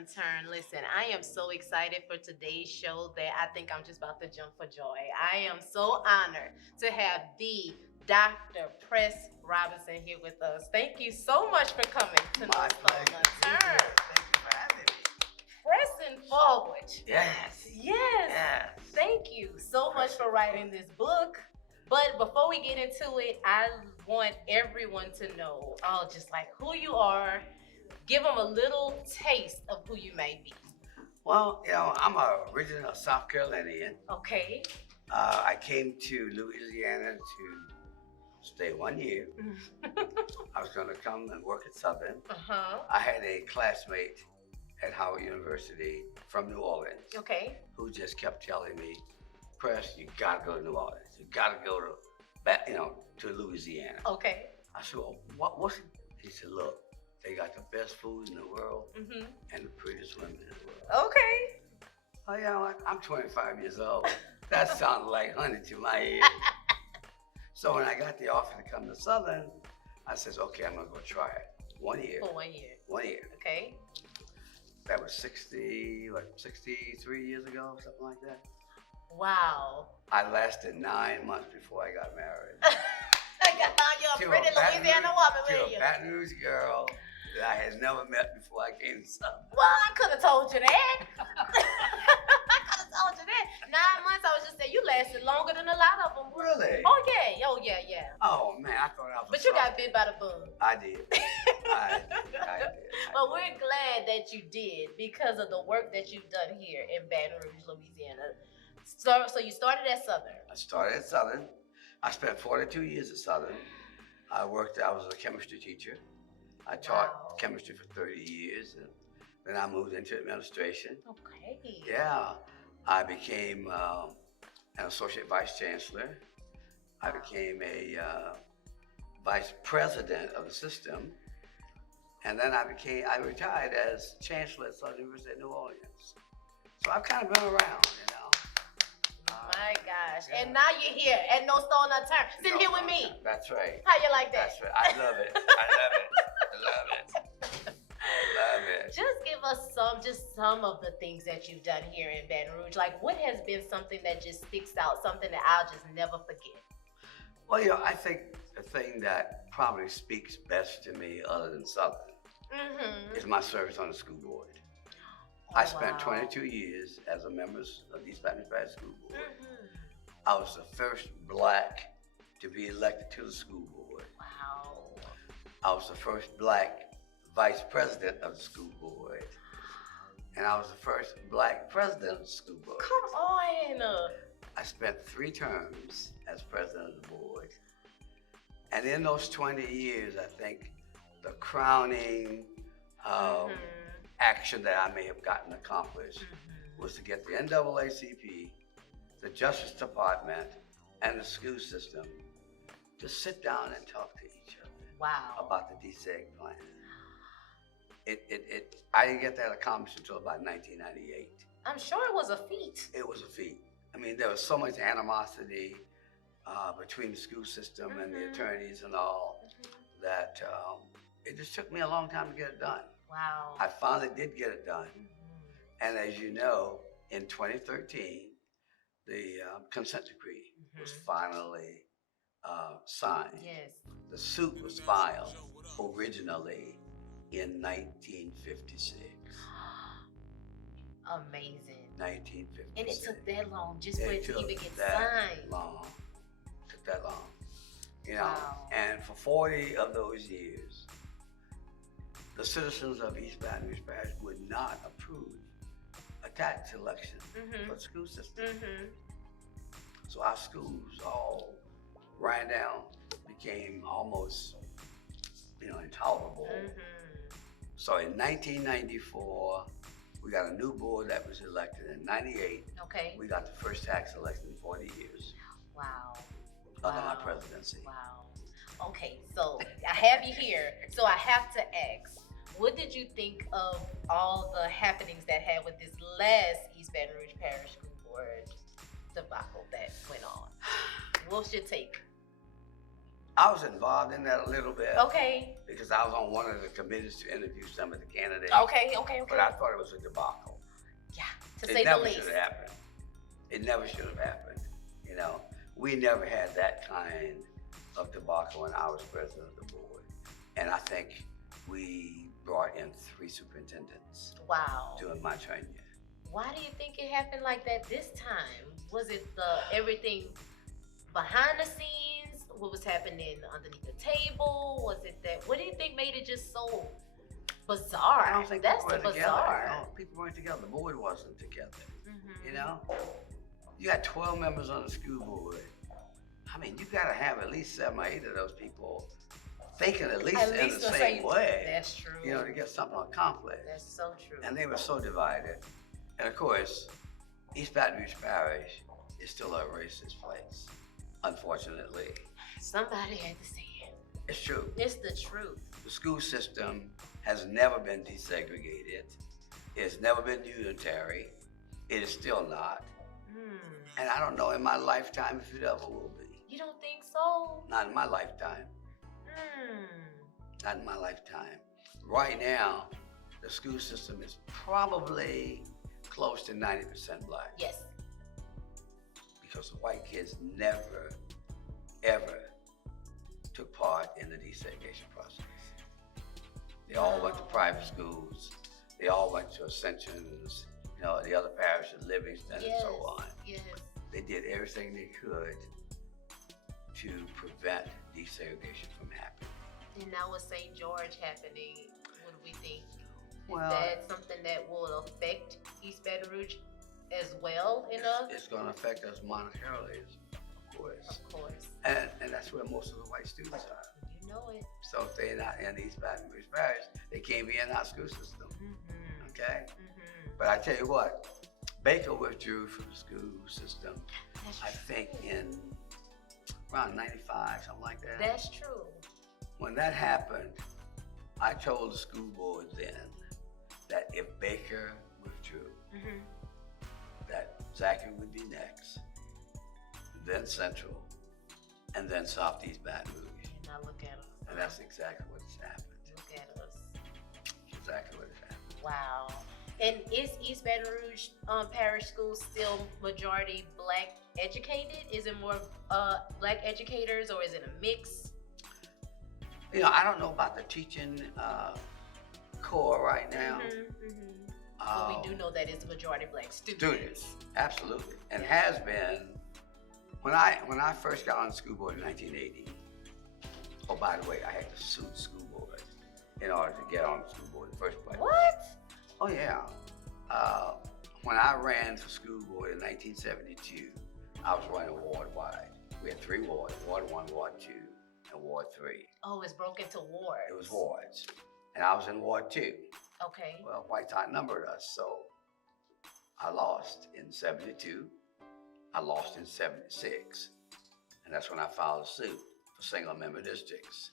Unturned. Listen, I am so excited for today's show that I think I'm just about to jump for joy. I am so honored to have the Dr. Press Robinson here with us. Thank you so much for coming to My Stone pleasure. Unturned. Thank you for having me. Pressing forward. Yes. Yes. Yes. Thank you so much for writing this book. But before we get into it, I want everyone to know, just like who you are. Give them a little taste of who you may be. Well, I'm original South Carolinian. Okay. I came to Louisiana to stay 1 year. I was going to come and work at Southern. I had a classmate at Howard University from New Orleans. Okay. Who just kept telling me, Press, you gotta go to New Orleans. You gotta go to Louisiana. Okay. I said, well, what's it? He said, look, they got the best food in the world and the prettiest women in the world. Okay. Oh, you know what? I'm 25 years old. That sounded like honey to my ear. So when I got the offer to come to Southern, I said, okay, I'm gonna go try it. 1 year. For 1 year. 1 year. Okay. That was 63 years ago, something like that. Wow. I lasted 9 months before I got married. I got found you a pretty Louisiana woman with you. To a Baton Rouge girl that I had never met before I came to Southern. Well, I could have told you that. I could have told you that. 9 months, I was just saying, you lasted longer than a lot of them. Really? Oh, yeah. Oh, man, I thought I was But you got bit by the bug. I did. I did. But we're glad that you did because of the work that you've done here in Baton Rouge, Louisiana. So you started at Southern. I started at Southern. I spent 42 years at Southern. I was a chemistry teacher. I taught chemistry for 30 years, and then I moved into administration. Okay. Yeah, I became an associate vice chancellor. I became a vice president of the system, and then I retired as chancellor at Southern University of New Orleans. So I've kind of been around, My gosh. Yeah. And now you're here at No Stone Unturned. Sitting here with me. That's right. How you like that? That's right. I love it. I love it. Just give us some of the things that you've done here in Baton Rouge. Like, what has been something that just sticks out, something that I'll just never forget? Well, I think the thing that probably speaks best to me other than Southern is my service on the school board. I spent 22 years as a member of the East Baton Rouge Parish School Board. I was the first black to be elected to the school board. Wow. I was the first black vice president of the school board. And I was the first black president of the school board. Come on. I spent 3 terms as president of the board. And in those 20 years, I think the crowning action that I may have gotten accomplished was to get the NAACP, the Justice Department, and the school system to sit down and talk to each other about the deseg plan. I didn't get that accomplished until about 1998. I'm sure it was a feat. It was a feat. I mean, there was so much animosity between the school system and the attorneys and all that it just took me a long time to get it done. Wow. I finally did get it done. And as you know, in 2013, the consent decree was finally signed. Yes. The suit was filed originally in 1956. Amazing. 1956. And it took that long just for it to even get that signed. Long. Took that long. Wow. And for 40 of those years, the citizens of East Baton Rouge Parish would not approve a tax election for the school system. So our schools all ran down, became almost, intolerable. So in 1994, we got a new board that was elected. In 98, we got the first tax election in 40 years. Wow. Under my presidency. Wow. Okay, so I have you here. So I have to ask, what did you think of all the happenings that had with this last East Baton Rouge Parish School Board debacle that went on? What's your take? I was involved in that a little bit. Okay. Because I was on one of the committees to interview some of the candidates. Okay. But I thought it was a debacle. Yeah, to say the least. It never should have happened. It never should have happened. You know, we never had that kind of debacle when I was president of the board. And I think we brought in 3 superintendents. Wow. During my tenure. Why do you think it happened like that this time? Was it everything behind the scenes? What was happening underneath the table? Was it that? What do you think made it just so bizarre? I don't think that's people the were bizarre. together. No, people weren't together. The board wasn't together. Mm-hmm. You know, you got 12 members on the school board. I mean, you got to have at least 7 or 8 of those people thinking at least in the same way. That's true. You know, to get something accomplished. That's so true. And they were so divided. And of course, East Baton Rouge Parish is still a racist place, unfortunately. Somebody had to say it. It's true. It's the truth. The school system has never been desegregated. It's never been unitary. It is still not. And I don't know in my lifetime if it ever will be. You don't think so? Not in my lifetime. Not in my lifetime. Right now, the school system is probably close to 90% black. Yes. Because the white kids never, ever took part in the desegregation process. They all went to private schools. They all went to Ascensions, you know, the other parishes, Livingston, and so on. Yes. They did everything they could to prevent desegregation from happening. And now with St. George happening, what do we think? Well, is that something that will affect East Baton Rouge as well enough? It's going to affect us monetarily, of course. Of course. And that's where most of the white students are. You know it. So if they're not in East Baton Rouge Parish, they can't be in our school system. Okay? But I tell you what, Baker withdrew from the school system, I think in around 95, something like that. That's true. When that happened, I told the school board then that if Baker withdrew, that Zachary would be next, then Central, and then Southeast Baton Rouge. And now look at us. And that's exactly what has happened. Look at us. Exactly what has happened. Wow. And is East Baton Rouge Parish School still majority black educated? Is it more black educators or is it a mix? You know, I don't know about the teaching core right now. But we do know that it's majority black students. Students, absolutely, and has been. When I first got on the school board in 1980. Oh, by the way, I had to sue the school board in order to get on the school board in the first place. What? Oh yeah. When I ran for school board in 1972, I was running ward-wide. We had 3 wards: Ward 1, Ward 2, and Ward 3. Oh, it's broken to wards. It was wards, and I was in Ward 2. Okay. Well, whites outnumbered us, so I lost in 72. I lost in 76, and that's when I filed a suit for single-member districts.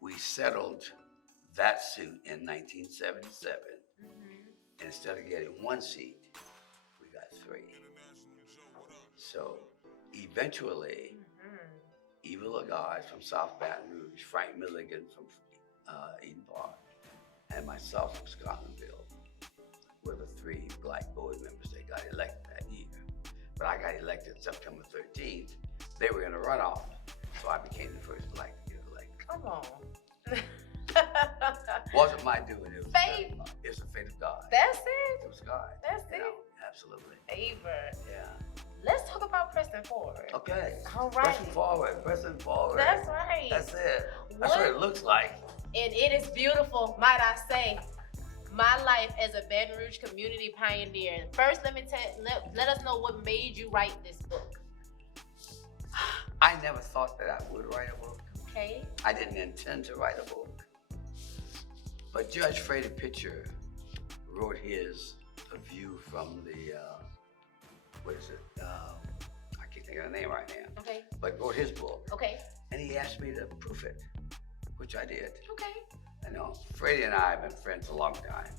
We settled that suit in 1977. And instead of getting 1 seat, we got 3. So eventually, Eva Lagarde from South Baton Rouge, Frank Milligan from Eden Park, and myself from Scotlandville were the 3 black board members that got elected that year. But I got elected September 13th. They were in a runoff, so I became the first black to get elected. Come on. Wasn't my doing, it was favor. It's the fate of God. That's it. It was God. That's you it. know, absolutely. Favor. Yeah. Let's talk about pressing forward. Okay. All right. Pressing forward, pressing forward. That's right. That's it. That's what it looks like. And it is beautiful, might I say. My life as a Baton Rouge community pioneer. First, let us know what made you write this book. I never thought that I would write a book. Okay. I didn't intend to write a book. But Judge Freddie Pitcher wrote his A View from the, what is it? I can't think of the name right now. Okay. But wrote his book. Okay. And he asked me to proof it, which I did. Okay. You know, Freddie and I have been friends a long time.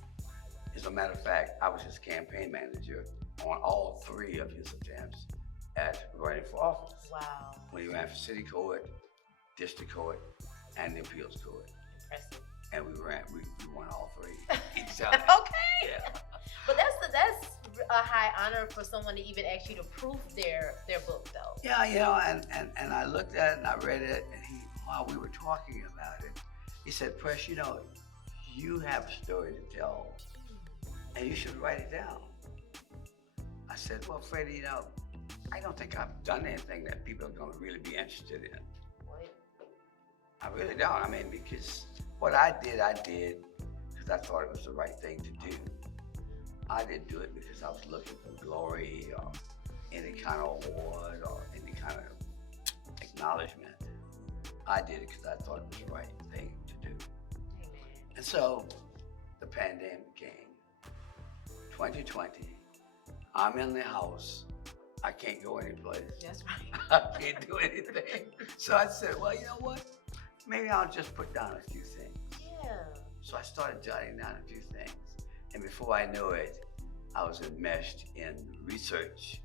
As a matter of fact, I was his campaign manager on all 3 of his attempts at running for office. Wow. When he ran for city court, district court, and the appeals court. Impressive. And we won all three each time. Okay. Yeah. But that's a high honor for someone to even ask you to proof their book, though. Yeah, and I looked at it and I read it, and while we were talking about it, he said, Press, you have a story to tell, and you should write it down. I said, well, Freddie, I don't think I've done anything that people are going to really be interested in. What? I really don't. I mean, because what I did because I thought it was the right thing to do. I didn't do it because I was looking for glory or any kind of award or any kind of acknowledgement. I did it because I thought it was the right thing to do. Amen. And so the pandemic came. 2020. I'm in the house. I can't go anyplace. That's right. I can't do anything. So I said, well, you know what? Maybe I'll just put down a few things. Yeah. So I started jotting down a few things. And before I knew it, I was enmeshed in research.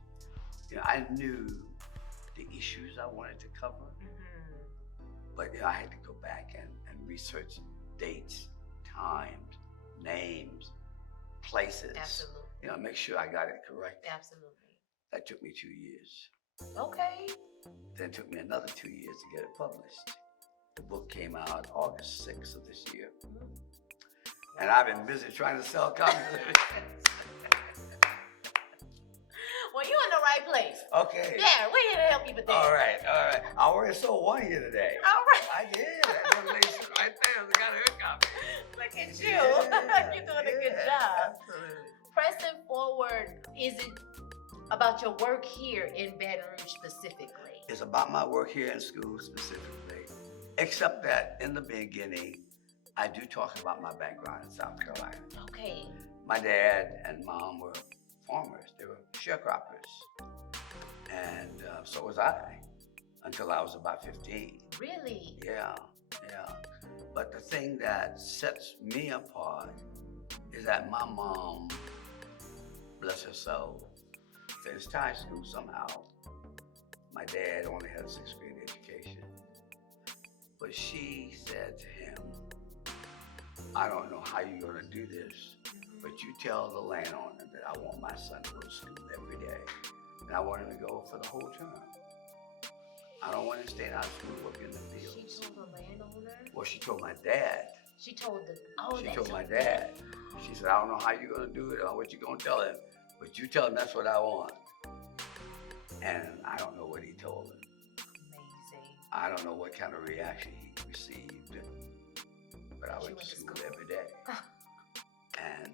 I knew the issues I wanted to cover, but I had to go back and research dates, times, names, places. Absolutely. Make sure I got it correct. Absolutely. That took me 2 years. Okay. Then it took me another 2 years to get it published. The book came out August 6th of this year. And I've been busy trying to sell copies of it. Well, you're in the right place. Okay. Yeah, we're here to help you with that. All right. I already sold one here today. All right. I did. That young lady right there got her copy. Look at you. Yeah, You're doing a good job. Absolutely. Pressing forward, is it about your work here in Baton Rouge specifically? It's about my work here in school specifically, except that in the beginning, I do talk about my background in South Carolina. Okay. My dad and mom were farmers. They were sharecroppers. And so was I until I was about 15. Really? Yeah. But the thing that sets me apart is that my mom, bless her soul, finished high school somehow. My dad only had a 6th grade education. But she said to him, I don't know how you're going to do this, but you tell the landowner that I want my son to go to school every day. And I want him to go for the whole term. I don't want him to stay out of school working in the fields. She told the landowner? Well, she told my dad. She told She told my dad. She said, I don't know how you're going to do it or what you're going to tell him, but you tell him that's what I want. And I don't know what he told him. Amazing. I don't know what kind of reaction he received, but I went to school every day. And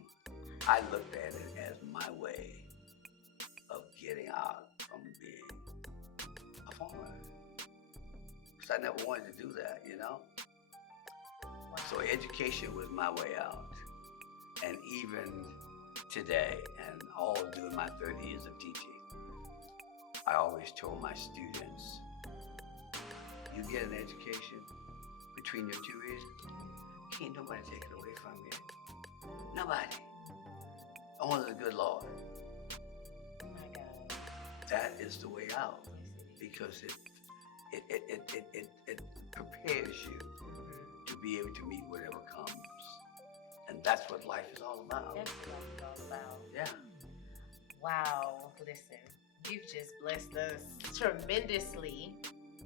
I looked at it as my way of getting out from being a farmer. Because I never wanted to do that, Wow. So education was my way out. And even today, and all during my 30 years of teaching, I always told my students, you get an education between your 2 ears, can't nobody take it away from you. Nobody. Only the good Lord. Oh my God. That is the way out, because it prepares you to be able to meet whatever comes. And that's what life is all about. That's what it's all about. Yeah. Wow. Listen, you've just blessed us tremendously.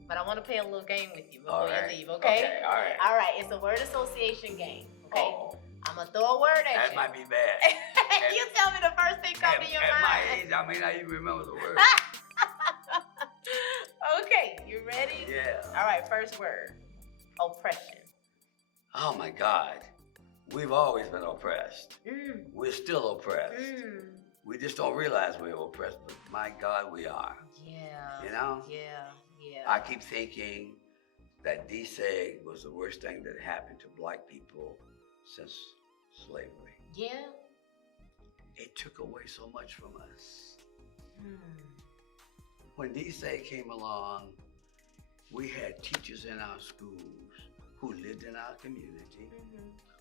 But I want to play a little game with you before you leave, okay? Okay, all right. All right, it's a word association game, okay? Oh, I'm going to throw a word at that you. might be bad. You tell me the first thing come to your At my mind. age, I may not even remember the word. Okay, you ready? Yeah. All right, first word. Oppression. Oh my God. We've always been oppressed. Mm. We're still oppressed. Mm. We just don't realize we're oppressed, but my God, we are. Yeah. You know? Yeah. I keep thinking that deseg was the worst thing that happened to black people since slavery. Yeah. It took away so much from us. Mm. When deseg came along, we had teachers in our schools who lived in our community,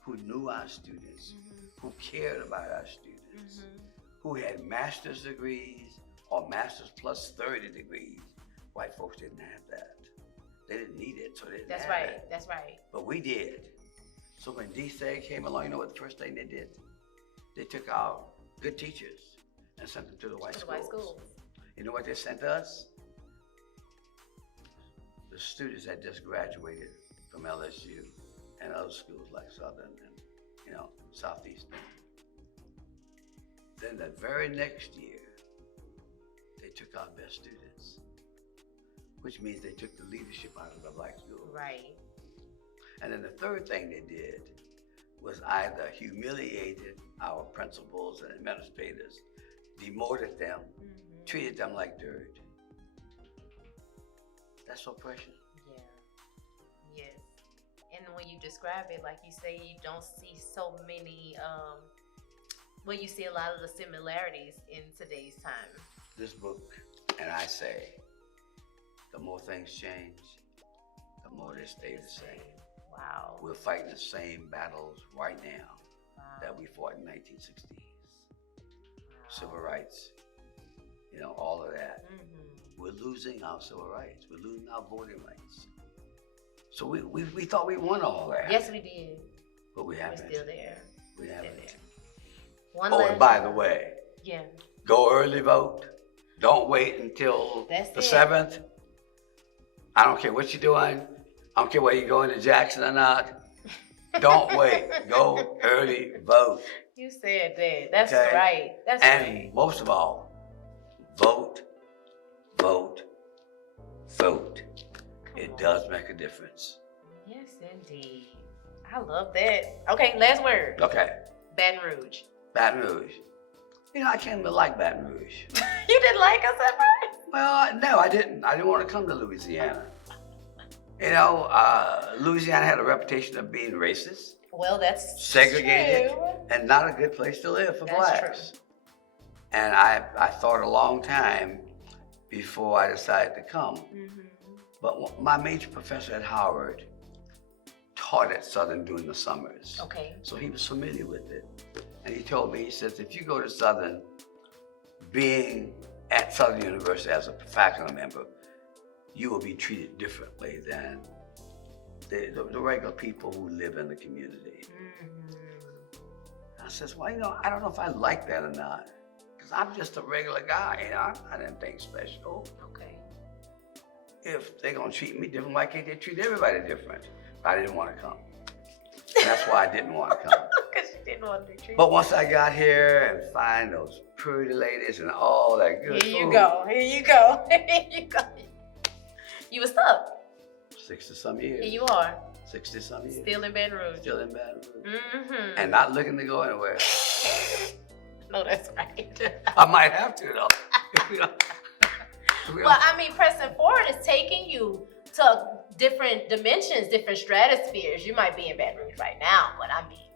who knew our students, who cared about our students, who had master's degrees or master's plus 30 degrees. White folks didn't have that. They didn't need it. so they didn't That's have right. it. That's right. But we did. So when Deseg came along, you know what the first thing they did? They took our good teachers and sent them to the white schools. You know what they sent us? The students that just graduated from LSU and other schools like Southern and, Southeastern. Then the very next year, they took our best students, which means they took the leadership out of the black schools. Right. And then the third thing they did was either humiliated our principals and administrators, demoted them, treated them like dirt. That's oppression. Yeah. Yes. And when you describe it, like you say, you don't see so many, you see a lot of the similarities in today's time. This book, and I say, the more things change, the more they stay the same. Wow. We're fighting the same battles right now that we fought in 1960s. Civil rights, all of that. We're losing our civil rights. We're losing our voting rights. So we thought we won all that. Yes, we did. But we haven't. We're still there. We haven't. And by the way, go early vote. Don't wait until the 7th. I don't care what you're doing. I don't care whether you're going to Jackson or not. Don't wait. Go early vote. You said that. That's right. That's and most of all, vote, vote, vote. It does make a difference. Yes, indeed. I love that. Okay, last word. Okay. Baton Rouge. Baton Rouge. I came to like Baton Rouge. You didn't like us at first? Well, no, I didn't. I didn't want to come to Louisiana. Louisiana had a reputation of being racist. Well, that's segregated, true. And not a good place to live for blacks. True. And I thought a long time before I decided to come. But my major professor at Howard taught at Southern during the summers. Okay. So he was familiar with it. And he told me, he says, if you go to Southern, being at Southern University as a faculty member, you will be treated differently than the regular people who live in the community. I says, well, I don't know if I like that or not, because I'm just a regular guy, I didn't think special. Okay. If they're gonna treat me different, why can't they treat everybody different? I didn't want to come. And that's why I didn't want to come. Because you didn't want to be treated. But once I got here and find those pretty ladies and all that good Here you food, go. Here you go. Here you go. You were stuck. 60-some years. Here you are. 60-some years. Still in Baton Rouge. Still in Baton Rouge. And not looking to go anywhere. No, that's right. I might have to, though. Well, pressing forward is taking you to different dimensions, different stratospheres. You might be in Baton Rouge right now, but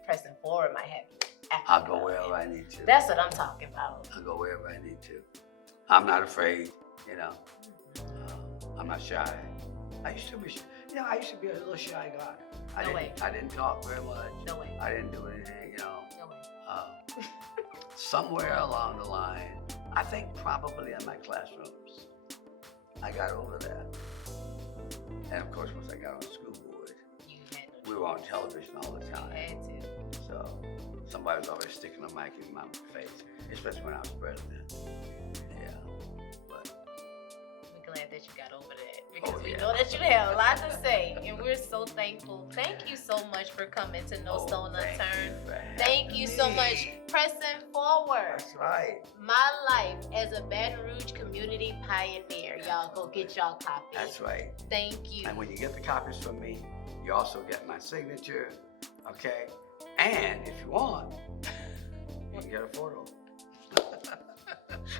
pressing forward might have you. I'll go wherever I need to. That's what I'm talking about. I'll go wherever I need to. I'm not afraid, I'm not shy. I used to be a little shy guy. I didn't talk very much. No way. I didn't do anything, No way. Somewhere along the line, I think probably in my classrooms, I got over that. And of course, once I got on the school board, we were on television all the time. You had to. So somebody was always sticking a mic in my face, especially when I was president. Yeah, but we're glad that you got over that because we know that you have a lot to say, and we're so thankful. Thank you so much for coming to No Stone Unturned. Thank you so much. Pressing forward. That's right. My life as a Baton Rouge community pioneer. Y'all go get y'all copies. That's right. Thank you. And when you get the copies from me, you also get my signature, okay? And if you want, you can get a photo.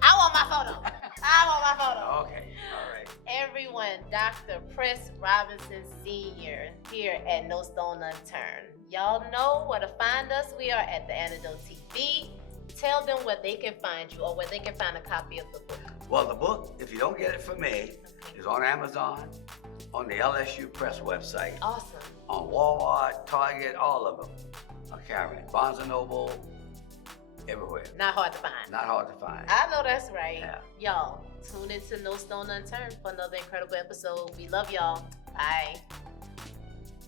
I want my photo. I want my photo. Okay, all right. Everyone, Dr. Press Robinson Sr. here at No Stone Unturned. Y'all know where to find us. We are at ThaAntidote TV. Tell them where they can find you or where they can find a copy of the book. Well, the book, if you don't get it from me, is on Amazon, on the LSU Press website. Awesome. On Walmart, Target, all of them. Okay, Barnes & Noble, everywhere. Not hard to find. Not hard to find. I know that's right. Yeah. Y'all, tune into No Stone Unturned for another incredible episode. We love y'all. Bye.